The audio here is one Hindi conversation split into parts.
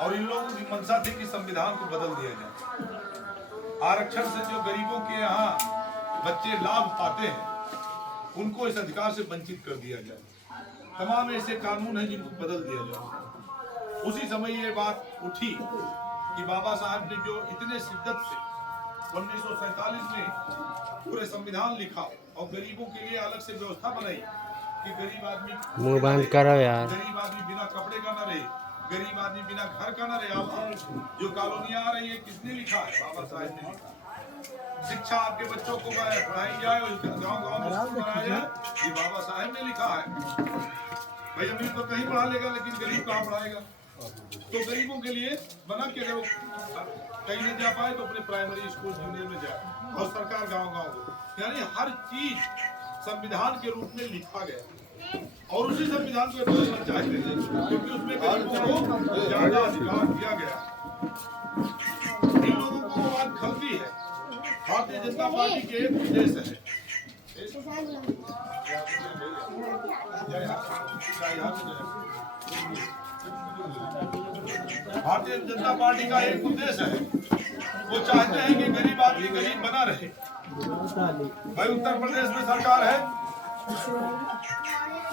और इन लोगों की मंशा थी कि संविधान को बदल दिया जाए। आरक्षण से जो गरीबों के यहाँ बच्चे लाभ पाते हैं उनको इस अधिकार से वंचित कर दिया जाए। तमाम ऐसे कानून हैं जिनको बदल दिया जाए। उसी समय ये बात उठी कि बाबा साहब ने जो इतने शिद्दत से 1947 में पूरे संविधान लिखा और गरीबों के लिए अलग से व्यवस्था बनाई कि गरीब आदमी मुंह बंद करो यार, गरीब आदमी बिना कपड़े का न रहे, गरीब आदमी बिना घर का न रहे। आप जो कॉलोनियां आ रही है किसने लिखा है? बाबा साहब ने लिखा। शिक्षा आपके बच्चों को पढ़ाई जाए और गाँव-गाँव में स्कूल बनाया जाए, ये बाबा साहब ने लिखा है। भाई अमीर तो कहीं पढ़ा लेगा लेकिन गरीब कहाँ पढ़ाएगा? तो गरीबों के लिए बना कि अगर कहीं नहीं जा पाए तो अपने प्राइमरी स्कूल जूनियर में जाए और सरकार गाँव-गाँव, यानी हर चीज संविधान के रूप में लिखा गया और उसी संविधान को बदलना चाहते हैं क्योंकि उसमें गरीबों को ज्यादा अधिकार दिया गया। इन लोगों को वो बात खलती है। भारतीय जनता पार्टी के एक उद्देश्य है, भारतीय जनता पार्टी का एक उद्देश्य है, वो चाहते हैं कि गरीब आदमी गरीब बना रहे। भाई उत्तर प्रदेश में सरकार है,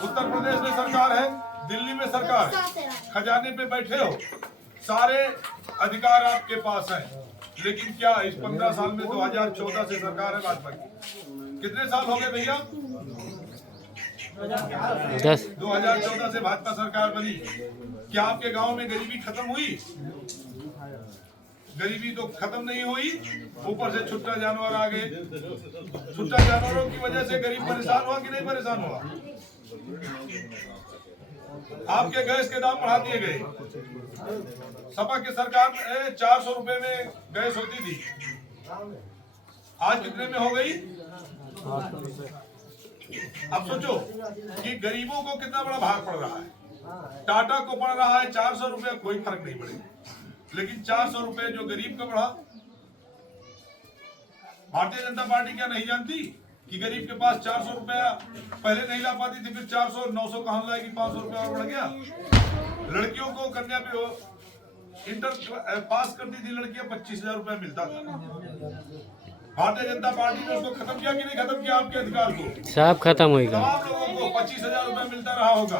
उत्तर प्रदेश में सरकार है, दिल्ली में सरकार है, खजाने पे बैठे हो, सारे अधिकार आपके पास हैं, लेकिन क्या इस 15 साल में 2014 से सरकार है भाजपा की? कितने साल हो गए भैया? 2014 से भाजपा सरकार बनी। क्या आपके गांव में गरीबी खत्म हुई? गरीबी तो खत्म नहीं हुई, ऊपर से छुट्टा जानवर आ गए। छुट्टा जानवरों की वजह से गरीब परेशान हुआ कि नहीं परेशान हुआ? आपके गैस के दाम बढ़ा दिए गए। सपा की सरकार में 400 रुपए में गैस होती थी, आज कितने में हो गई? अब सोचो कि गरीबों को कितना बड़ा भार पड़ रहा है। टाटा को पड़ रहा है 400 रुपए, कोई फर्क नहीं पड़ेगा, लेकिन 400 रुपए जो गरीब का बढ़ा। भारतीय जनता पार्टी क्या नहीं जानती कि गरीब के पास 400 रुपया पहले नहीं ला पाती थी, फिर 400 900 कहां लाएगी, 500 रुपया और बढ़ गया। लड़कियों को कन्या पे इंटर पास करती थी लड़कियां, 25,000 रुपया मिलता था। भारतीय जनता पार्टी ने उसको खत्म किया कि नहीं खत्म किया? आपके अधिकार को सब खत्म होगा। तमाम लोगों को 25,000 रुपया मिलता रहा होगा,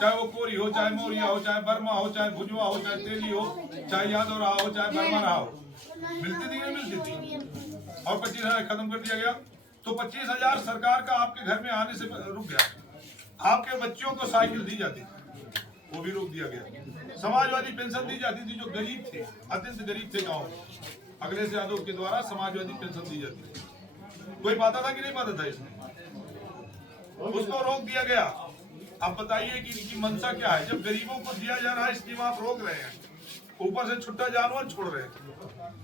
चाहे वो कोरी हो, चाहे मौर्या हो, चाहे बर्मा हो, चाहे भुजवा हो, चाहे तेली हो, चाहे यादव रहा हो, चाहे बर्मा रहा हो, मिलती थी नहीं मिलती थी? और 25,000 खत्म कर दिया गया। तो 25,000 सरकार का आपके घर में आने से रुक गया। आपके बच्चों को साइकिल दी जाती थी, वो भी रोक दिया गया। समाजवादी पेंशन दी जाती थी, जो गरीब थे, अत्यंत गरीब थे गाँव में, अखिलेश यादव के द्वारा समाजवादी पेंशन दी जाती थी। कोई पाता था कि नहीं पाता था? इसमें उसको रोक दिया गया। अब बताइए कि इनकी मंशा क्या है? जब गरीबों को दिया जा रहा है स्कीम आप रोक रहे हैं, ऊपर से छुट्टा जानवर छोड़ रहे हैं।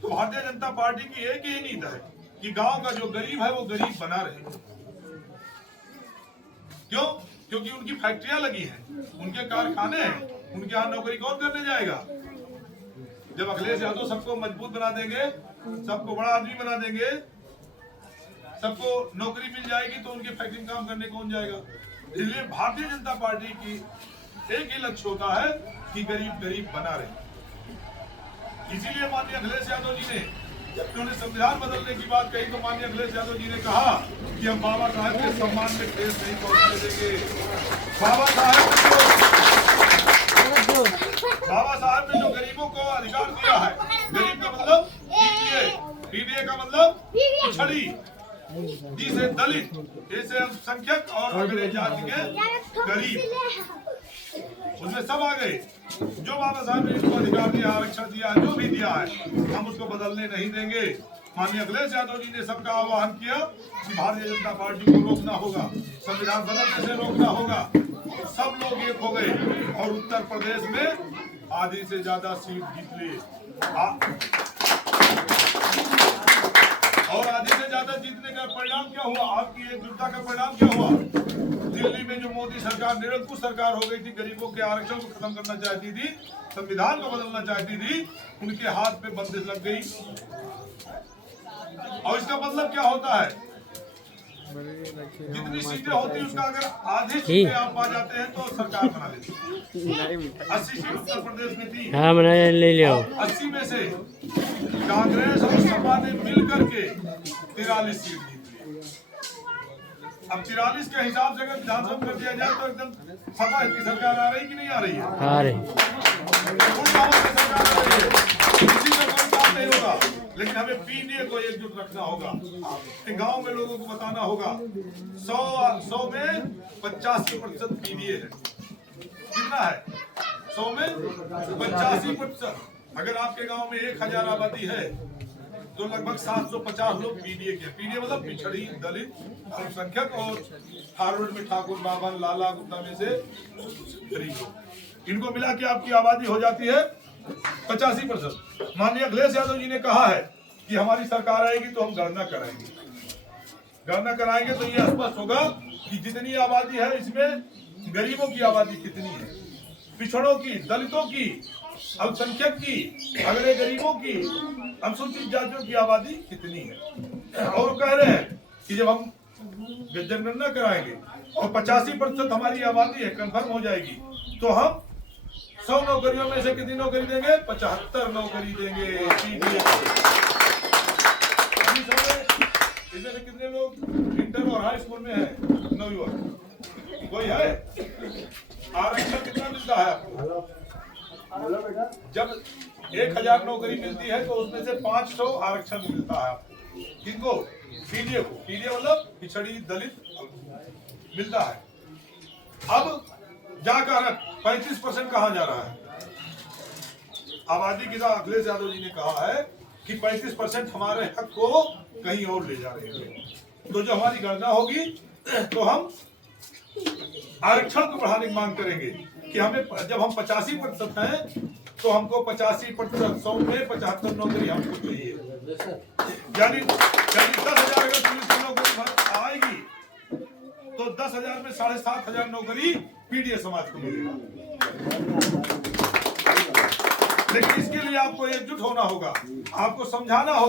तो भारतीय जनता पार्टी की एक ही नीति है कि गांव का जो गरीब है वो गरीब बना रहे। क्यों? क्योंकि उनकी फैक्ट्रियां लगी हैं, उनके कारखाने हैं, उनके यहाँ नौकरी कौन करने जाएगा? जब अखिलेश यादव सबको मजबूत बना देंगे, सबको बड़ा आदमी बना देंगे, सबको नौकरी मिल जाएगी, तो उनके फैक्ट्री में काम करने कौन जाएगा? इसलिए भारतीय जनता पार्टी की एक ही लक्ष्य होता है कि गरीब गरीब बना रहे। इसीलिए माननीय अखिलेश यादव जी ने जब उन्होंने संविधान बदलने की बात कही तो माननीय अखिलेश यादव जी ने कहा कि हम बाबा साहब के सम्मान में ठेस नहीं पहुंचने देंगे। बाबा साहब ने जो गरीबों को अधिकार दिया है, गरीब का मतलब पीडीए का मतलब पिछड़ी, डी से दलित, ए से अल्पसंख्यक और अगले जाति के गरीब, उसमें सब आ गए। जो बाबा साहब ने इनको अधिकार दिया, आरक्षण दिया, जो भी दिया है, हम उसको बदलने नहीं देंगे। माननीय अखिलेश यादव जी ने सबका आह्वान किया कि भारतीय जनता पार्टी को रोकना होगा, संविधान बदलने से रोकना होगा। सब लोग एक हो गए और उत्तर प्रदेश में आधी से ज्यादा सीट जीत ली। और आधी से ज्यादा जीतने का परिणाम क्या हुआ? आपकी एकजुटता का परिणाम क्या हुआ? दिल्ली में जो मोदी सरकार निरंकुश सरकार हो गई थी, गरीबों के आरक्षण को खत्म करना चाहती थी, संविधान को बदलना चाहती थी, उनके हाथ पे बंदिश लग गई। और इसका मतलब क्या होता है? जितनी सीटें होती है उसका अगर आधी सीटें आप पा जाते हैं तो सरकार बना लेती है। 80 सीट उत्तर प्रदेश में थी। हाँ मैंने ले लिया। 80 में से कांग्रेस और सपा ने मिलकर के 43 सीट जीत ली। अब 43 के हिसाब से अगर विधानसभा कर दिया जाए तो एकदम सपा की सरकार आ रही कि नहीं आ रही है? आ रही। सरकार आ रही है, किसी का कोई काम नहीं होगा। लेकिन हमें पीडीए को एकजुट रखना होगा। गांव में लोगों को बताना होगा 100 में 85% पीडीए है। कितना है? 100 में 85%। अगर आपके गांव में 1000 आबादी है तो लगभग 750 लोग पीडीए के। पीडीए मतलब पिछड़ी, दलित, अल्पसंख्यक और थारवड में ठाकुर, बावन, लाला, गुप्ता में से गरीब लोग। इनको मिला के आपकी आबादी हो जाती है 85%। माननीय अखिलेश यादव जी ने कहा है कि हमारी सरकार आएगी तो हम गणना कराएंगे। गणना कराएंगे तो ये स्पष्ट होगा कि जितनी आबादी है इसमें गरीबों की आबादी कितनी है, पिछड़ों की, दलितों की, अल्पसंख्यक की, अगड़े गरीबों की, अनुसूचित जातियों की आबादी कितनी है। और वो कह रहे हैं कि जब हम जनगणना कराएंगे और 85% हमारी आबादी है कंफर्म हो जाएगी तो हम 100 नौकरियों में से कितनी नौकरी देंगे? 75 नौकरी देंगे। इसमें से कितने लोग इंटर और हाई स्कूल में है? नवयुवक कोई है? आरक्षण कितना मिलता है आपको? जब 1000 नौकरी मिलती है तो उसमें से 500 आरक्षण मिलता है आपको। किनको? पीडीए को। पीडीए मतलब पिछड़ी, दलित मिलता है। अब जाकर 35% कहा जा रहा है आबादी की। अखिलेश यादव जी ने कहा है कि 35% हमारे हक को कहीं और ले जा रहे हैं। तो जो हमारी गणना होगी तो हम आरक्षण को बढ़ाने की मांग करेंगे कि हमें जब हम 85% हैं तो हमको 85%, 100 में 75 नौकरी हमको चाहिए। यानी 10,000 अगर पुलिस की नौकरी आएगी तो 10,000 में 7,500 नौकरी पीडीए समाज को मिलेगा। लेकिन इसके लिए आपको एकजुट होना होगा, आपको समझाना होगा।